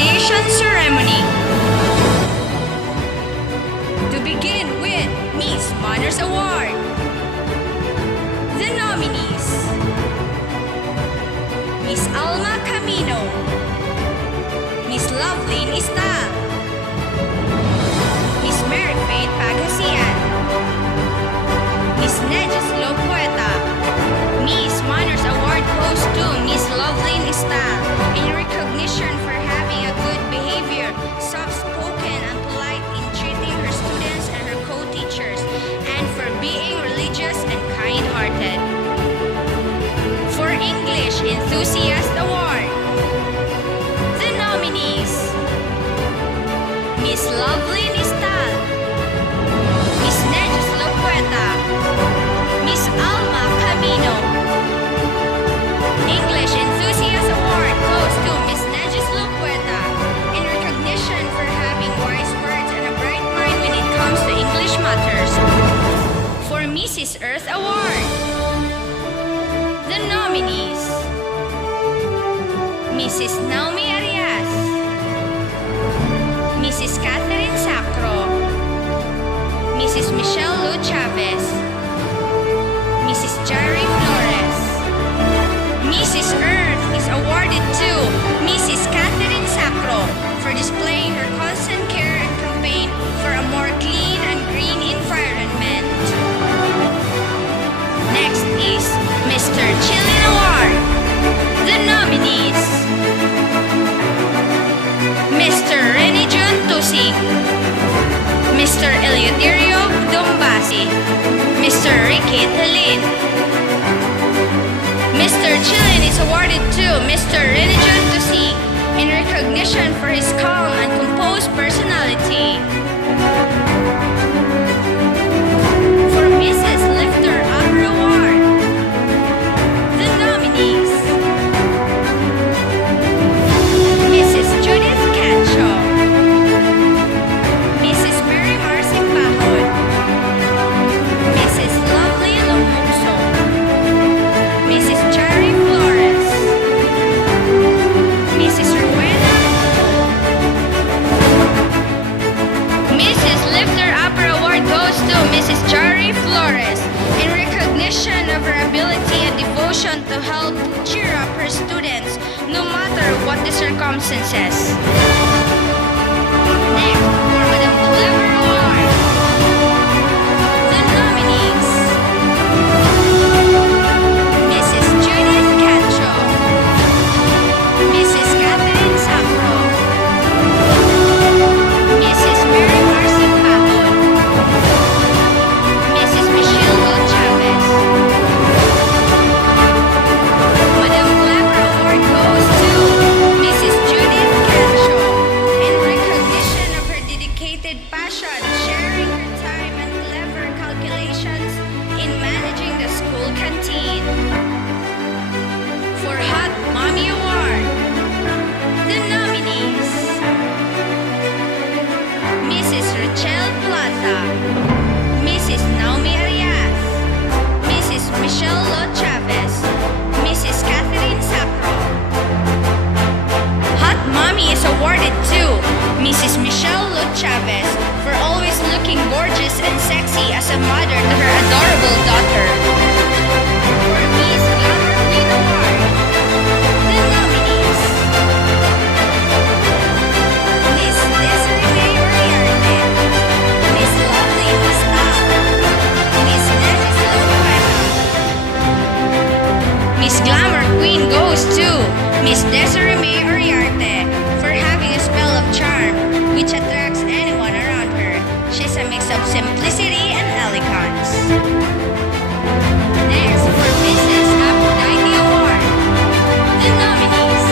appreciation ceremony. To begin with Miss Manners Award. The nominees: Miss Alma Camino, Miss Loveline Istal, Miss Mary Faith Pagasian, Miss Nejes Lopueta. Miss Manners Award goes to Miss Loveline Istal in recognition for having a good behavior, soft-spoken and polite in treating her students and her co-teachers, and for being religious and kind-hearted. For English Enthusiast Award, the nominees: Miss Loveline Istal, Miss Nejes Lopueta, Miss Alma Camino. English Enthusiast Award goes to Miss Nejes Lopueta in recognition for having wise words and a bright mind when it comes to English matters. For Mrs. Earth Award, the nominees: Mrs. Naomi Arias, Mrs. Catherine Sacro, Mrs. Michelle Lu Chavez, Mrs. Jerry Flores. Mrs. Earth is awarded to Mrs. Catherine Sacro for displaying her constant care and campaign for a more clean and green environment. Next is Mr. Chilin Award. The nominees: Mr. Rene Jun Tusing, Mr. Eleuterio Dombasi, Mr. Ricky Talin. Mr. Chilin is awarded to Mr. Rene Jun Tusing in recognition for his calm and composed personality. For Mrs. Lifter Upper Award, the nominees: Mrs. Judith Cancho, Mrs. Mary Marcy Pahon, Mrs. Lovely Lomuso, Mrs. Jerry Flores, Mrs. Rowena. Mrs. Lifter Upper Award goes to Mrs. Jerry Flores in recognition of her ability and devotion to help cheer up her students no matter what the circumstances. Next, for Madam Clever Award, the nominees: Mrs. Judith Cancho, Mrs. Catherine Sacro, Mrs. Mary Marcy Pahon, Mrs. Michelle Lu Chavez. Madam Clever Award goes to Mrs. Judith Cancho in recognition of her dedicated passion, sharing her time and clever calculations in managing the school canteen. For Hot Mommy Award, the nominees: Mrs. Rachel Plata, Mrs. Naomi Arias, Mrs. Michelle Lo Chavez, Mrs. Catherine Sacro. Hot Mommy is awarded to Mrs. Michelle Lo Chavez for always looking gorgeous and sexy as a mother to her adorable daughter. For Miss Glamour Queen Award, the nominees: Miss Desiree May Oriarte, Miss Lovely Istal, Miss Nejes Lopueta. Miss Glamour Queen goes to Miss Desiree May Oriarte for having a spell of charm which attracts anyone around her. She's a mix of simplicity and elegance. Next, for Mrs. Aphrodite Award, the nominees: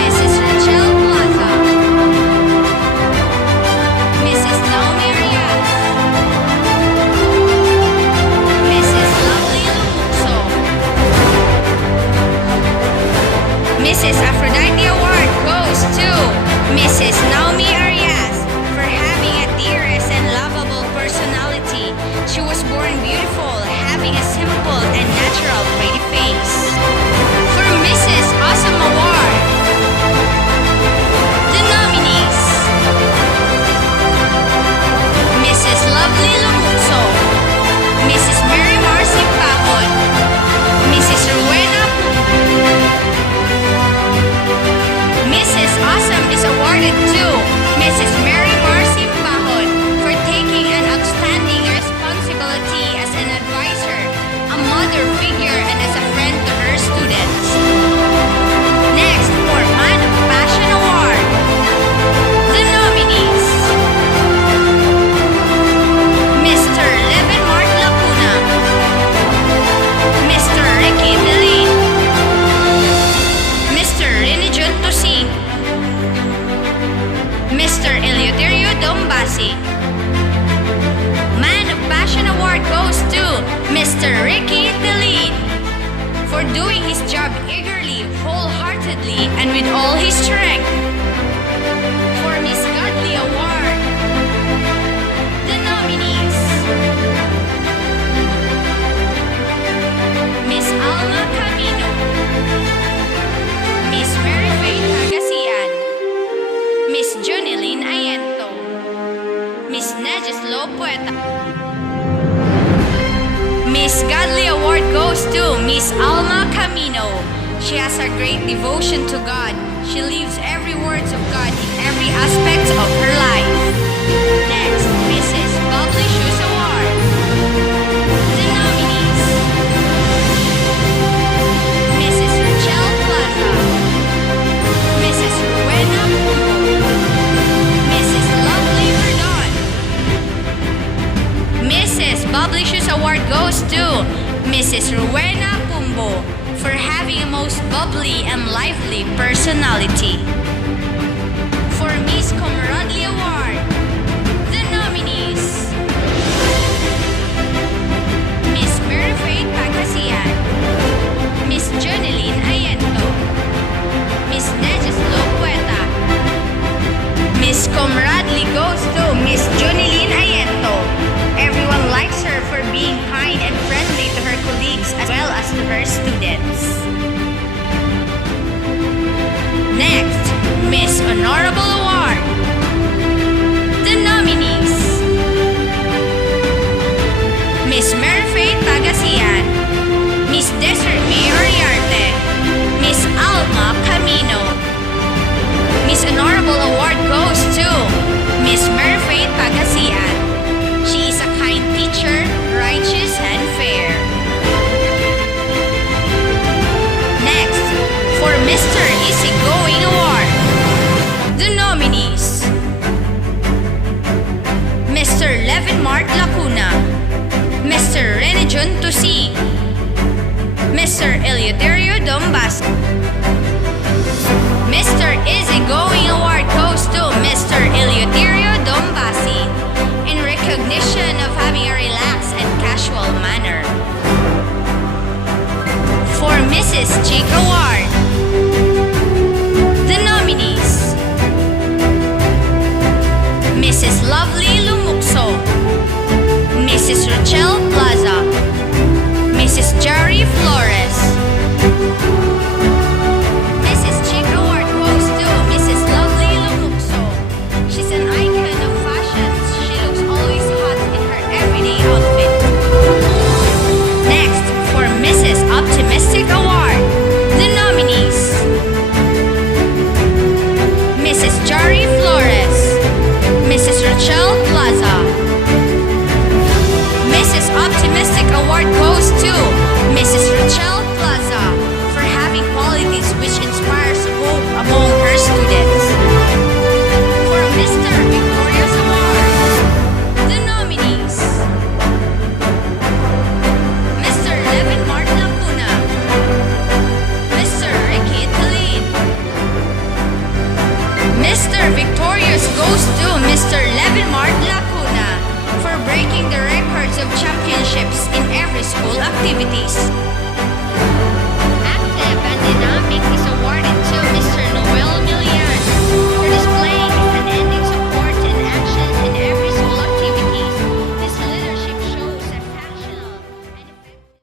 Mrs. Rachel Plata, Mrs. Naomi Arias, Mrs. Lovely Lomuso. Mrs. Aphrodite Award goes to Mrs. Naomi Arias for having a dearest and lovable personality. She was born beautiful, having a simple and natural pretty face. For Mrs. Awesome Award, Mr. Ricky the Lead, for doing his job eagerly, wholeheartedly, and with all his strength. For Miss Godly Award, the nominees: Miss Alma Camino, Miss Mary Faith Hagasian, Miss Jonilyn Ayento, Miss Nejes Lopueta. Miss Godly Award goes to Miss Alma Camino. She has a great devotion to God. She lives every word of God in every aspect of her life. Next, Mrs. Bubbly Shoes Award. The nominees: Mrs. Rachel Plaza, Mrs. Rowena Pumbo, Mrs. Lovely Verdon. Mrs. Bubbly Shoes Award goes to Mrs. Rowena Pumbo for having a most bubbly and lively personality. For Miss Comradely Award, the nominees: Miss Mary Faith Pagasian, Miss Jonilyn Ayento, Miss Nejes Lopueta. Miss Comradely goes to Miss Jonilyn Ayento. Everyone likes her for being kind and friendly to her colleagues as well as to her students. Next, Miss Honorable Award. The nominees: Miss Mary Faith Pagasian, Miss Desert May Oriarte, Miss Alma Camino. Miss Honorable Award goes to Miss Mary Faith Pagasian. She is a kind teacher, righteous and fair. Next, for Mr. Easygoing Award, the nominees: Mr. Levin Mart Lacuna, Mr. Rene Jun Tusi, Mr. Eleuterio Dombas. Mr. Easygoing Award goes to Mr. Eleuterio Dombasi in recognition of having a relaxed and casual manner. For Mrs. Chick Award, the nominees: Mrs. Lovely Lumukso, Mrs. Rachel Plaza, Mrs. Jerry Flores. Mrs. Chick Award goes to Mrs. Lovely Lumukso. She's an icon of fashion. She looks always hot in her everyday outfit. Next, for Mrs. Optimistic Award, the nominees: Mrs. Jerry Flores, Mrs. Rachel Plaza. Mrs. Optimistic Award goes to Mrs. Rachel Plaza for having qualities which inspires hope among her students. For Mr. Victorious Award, the nominees: Mr. Levin Mart Lacuna, Mr. Ricky the Lead. Mr. Victorious goes to Mr.